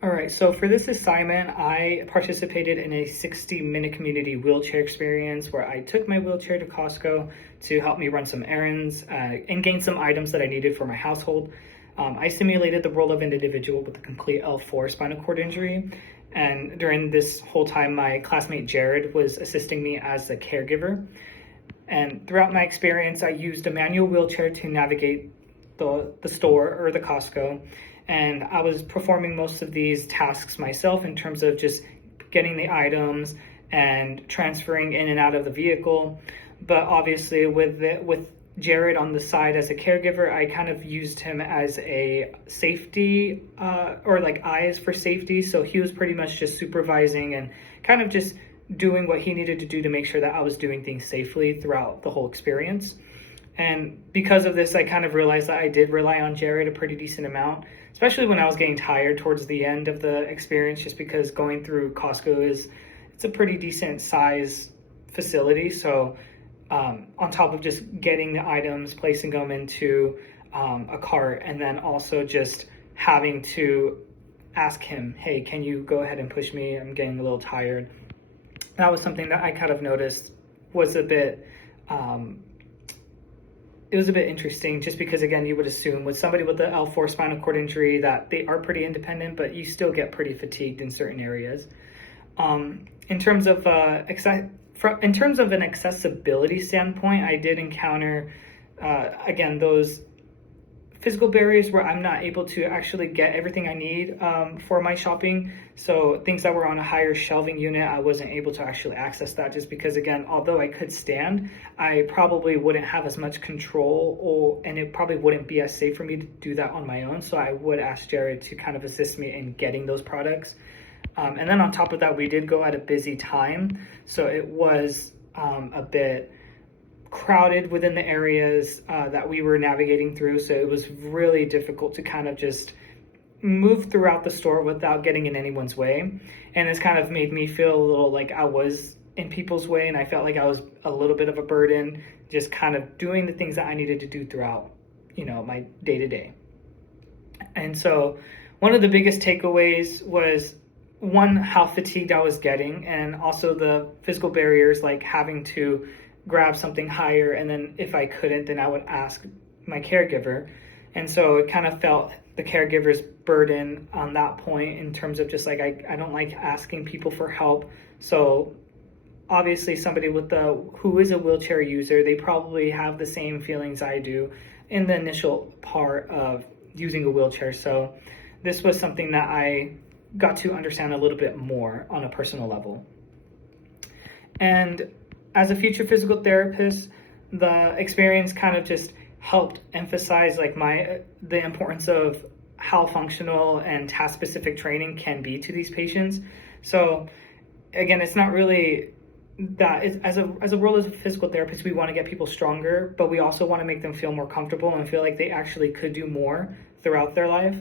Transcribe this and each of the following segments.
All right, so for this assignment, I participated in a 60-minute community wheelchair experience where I took my wheelchair to Costco to help me run some errands and gain some items that I needed for my household. I simulated the role of an individual with a complete L4 spinal cord injury. And during this whole time, my classmate Jared was assisting me as a caregiver. And throughout my experience, I used a manual wheelchair to navigate the store or the Costco. And I was performing most of these tasks myself in terms of just getting the items and transferring in and out of the vehicle. But obviously with Jared on the side as a caregiver, I kind of used him as a safety or like eyes for safety. So he was pretty much just supervising and kind of just doing what he needed to do to make sure that I was doing things safely throughout the whole experience. And because of this, I kind of realized that I did rely on Jared a pretty decent amount, especially when I was getting tired towards the end of the experience, just because going through Costco it's a pretty decent size facility. So on top of just getting the items, placing them into a cart, and then also just having to ask him, hey, can you go ahead and push me? I'm getting a little tired. That was something that I kind of noticed was a bit it was a bit interesting, just because, again, you would assume with somebody with the L4 spinal cord injury that they are pretty independent, but you still get pretty fatigued in certain areas. In terms of an accessibility standpoint, I did encounter, again, those physical barriers where I'm not able to actually get everything I need for my shopping. So things that were on a higher shelving unit, I wasn't able to actually access that, just because, again, although I could stand, I probably wouldn't have as much control, and it probably wouldn't be as safe for me to do that on my own. So I would ask Jared to kind of assist me in getting those products. And then on top of that, we did go at a busy time. So it was a bit crowded within the areas that we were navigating through. So it was really difficult to kind of just move throughout the store without getting in anyone's way. And it's kind of made me feel a little like I was in people's way, and I felt like I was a little bit of a burden, just kind of doing the things that I needed to do throughout, my day to day. And so one of the biggest takeaways was, one, how fatigued I was getting, and also the physical barriers, like having to grab something higher, and then if I couldn't, then I would ask my caregiver. And so it kind of felt the caregiver's burden on that point, in terms of just like, I don't like asking people for help. So obviously somebody who is a wheelchair user, they probably have the same feelings I do in the initial part of using a wheelchair. So this was something that I got to understand a little bit more on a personal level. And as a future physical therapist, the experience kind of just helped emphasize like the importance of how functional and task specific training can be to these patients. So again, it's not really that as a role as a physical therapist, we want to get people stronger, but we also want to make them feel more comfortable and feel like they actually could do more throughout their life.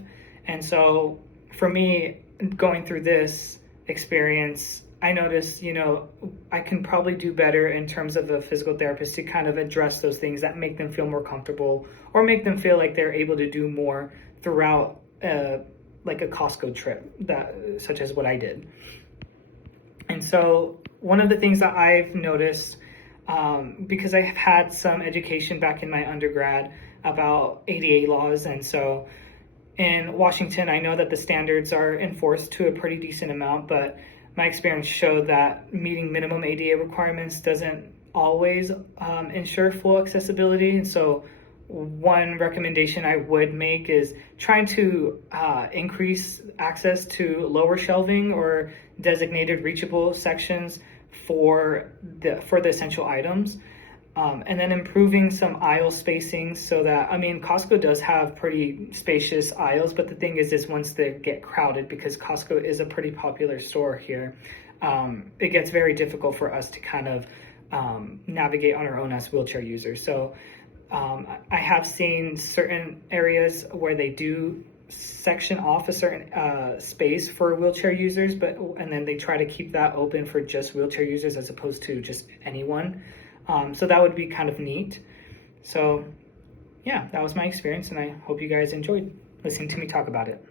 And so for me, going through this experience, I noticed, I can probably do better in terms of a physical therapist to kind of address those things that make them feel more comfortable, or make them feel like they're able to do more throughout like a Costco trip, such as what I did. And so one of the things that I've noticed, because I have had some education back in my undergrad about ADA laws, and so in Washington, I know that the standards are enforced to a pretty decent amount, but my experience showed that meeting minimum ADA requirements doesn't always ensure full accessibility. And so one recommendation I would make is trying to increase access to lower shelving or designated reachable sections for the essential items. And then improving some aisle spacing, so that, Costco does have pretty spacious aisles, but the thing is once they get crowded, because Costco is a pretty popular store here, it gets very difficult for us to kind of navigate on our own as wheelchair users. So I have seen certain areas where they do section off a certain space for wheelchair users, and then they try to keep that open for just wheelchair users as opposed to just anyone. So that would be kind of neat. So yeah, that was my experience, and I hope you guys enjoyed listening to me talk about it.